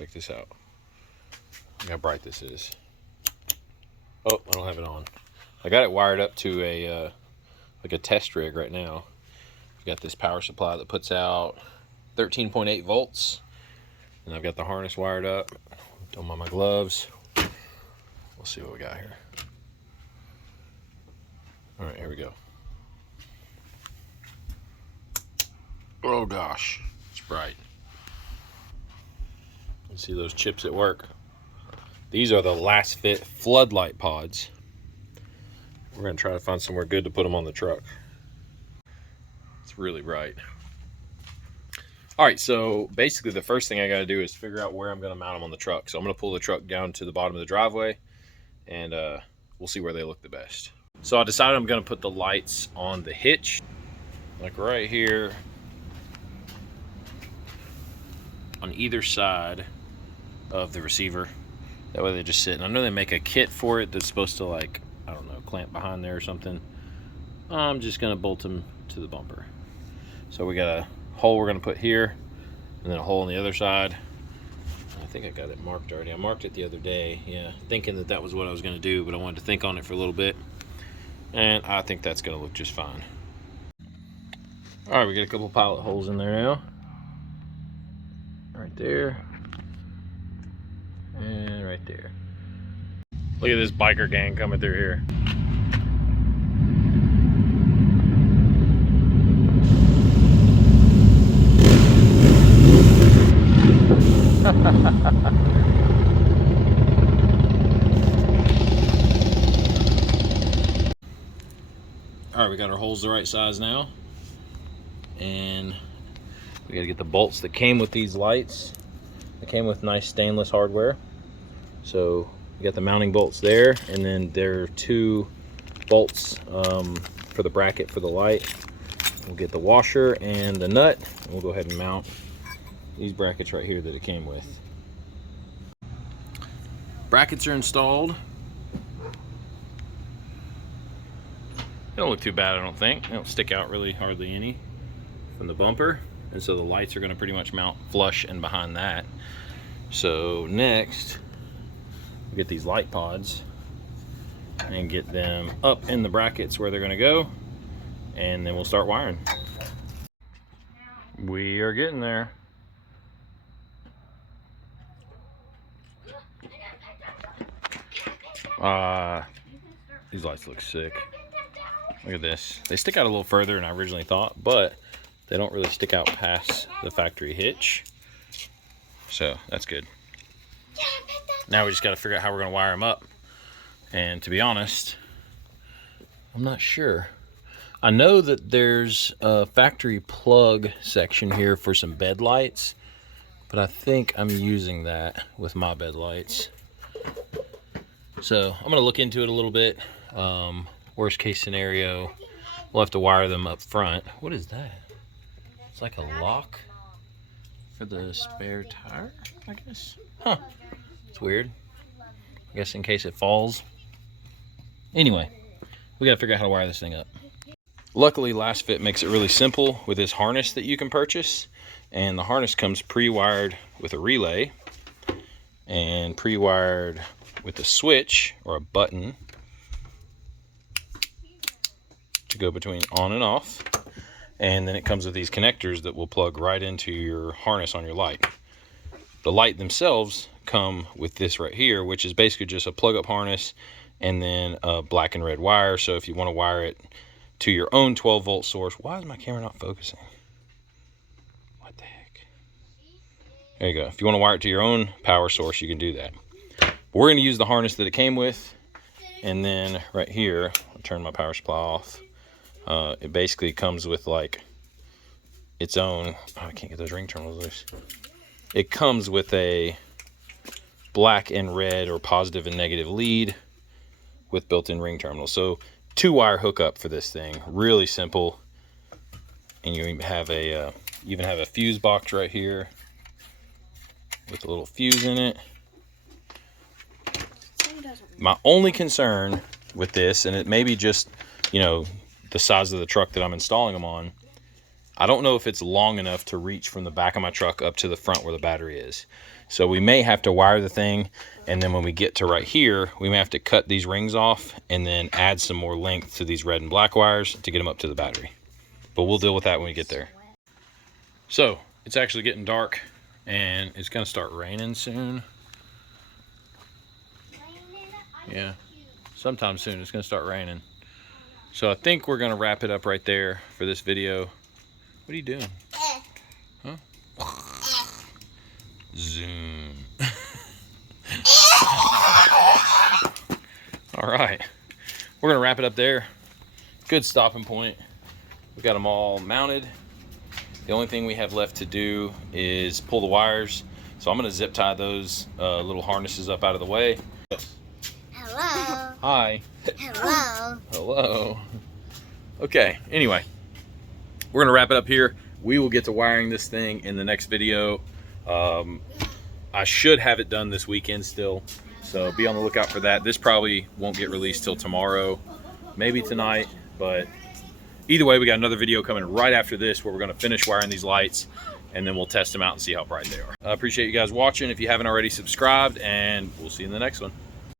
Check this out. Look how bright this is. Oh, I don't have it on. I got it wired up to a like a test rig right now. Got this power supply that puts out 13.8 volts, and I've got the harness wired up. Don't mind my gloves. We'll see what we got here. All right, here we go. Oh gosh, it's bright. You see those chips at work? These are the Lasfit floodlight pods. We're gonna try to find somewhere good to put them on the truck. It's really bright. All right, so basically the first thing I gotta do is figure out where I'm gonna mount them on the truck. So I'm gonna pull the truck down to the bottom of the driveway, and we'll see where they look the best. So I decided I'm gonna put the lights on the hitch, like right here, on either side of the receiver. That way they just sit. And I know they make a kit for it that's supposed to, like, I don't know, clamp behind there or something. I'm just gonna bolt them to the bumper. So we got a hole we're gonna put here, and then a hole on the other side. I think I got it marked already. I marked it the other day, yeah, thinking that that was what I was gonna do, but I wanted to think on it for a little bit. And I think that's gonna look just fine. All right, we got a couple pilot holes in there now. Right there. And right there. Look at this biker gang coming through here. All right, we got our holes the right size now, and we got to get the bolts that came with these lights. They came with nice stainless hardware. So we got the mounting bolts there, and then there are 2 bolts for the bracket for the light. We'll get the washer and the nut, and we'll go ahead and mount these brackets right here that it came with. Brackets are installed. They don't look too bad, I don't think. They don't stick out really hardly any from the bumper. And so the lights are gonna pretty much mount flush and behind that. So next, we get these light pods and get them up in the brackets where they're gonna go, and then we'll start wiring. We are getting there. These lights look sick. Look at this. They stick out a little further than I originally thought, but they don't really stick out past the factory hitch. So that's good. Now we just got to figure out how we're going to wire them up. And to be honest, I'm not sure. I know that there's a factory plug section here for some bed lights, but I think I'm using that with my bed lights. So I'm going to look into it a little bit. Worst case scenario, we'll have to wire them up front. What is that? It's like a lock for the spare tire, I guess. Huh. It's weird. I guess in case it falls. Anyway, we got to figure out how to wire this thing up. Luckily, Lasfit makes it really simple with this harness that you can purchase. And the harness comes pre-wired with a relay and pre-wired with a switch or a button to go between on and off. And then it comes with these connectors that will plug right into your harness on your light. The light themselves come with this right here, which is basically just a plug-up harness and then a black and red wire. So if you want to wire it to your own 12-volt source. Why is my camera not focusing? What the heck? There you go. If you want to wire it to your own power source, you can do that. But we're going to use the harness that it came with. And then right here, I'll turn my power supply off. It basically comes with like its own, oh, I can't get those ring terminals loose. It comes with a black and red or positive and negative lead with built-in ring terminals. So 2-wire hookup for this thing, really simple. And you even have a fuse box right here with a little fuse in it. My only concern with this, and it may be just, you know, the size of the truck that I'm installing them on, I don't know if it's long enough to reach from the back of my truck up to the front where the battery is. So we may have to wire the thing, and then when we get to right here, we may have to cut these rings off and then add some more length to these red and black wires to get them up to the battery. But we'll deal with that when we get there. So it's actually getting dark, and it's gonna start raining soon. Yeah, sometime soon it's gonna start raining. So I think we're gonna wrap it up right there for this video. What are you doing? Huh? Zoom. All right, we're gonna wrap it up there. Good stopping point. We got them all mounted. The only thing we have left to do is pull the wires. So I'm gonna zip tie those little harnesses up out of the way. Hello. Hi. Hello. Hello. Okay, anyway, we're gonna wrap it up here. We will get to wiring this thing in the next video. I should have it done this weekend still, so be on the lookout for that. This probably won't get released till tomorrow, maybe tonight, but either way, we got another video coming right after this where we're gonna finish wiring these lights, and then we'll test them out and see how bright they are. I appreciate you guys watching. If you haven't already, subscribed, and we'll see you in the next one.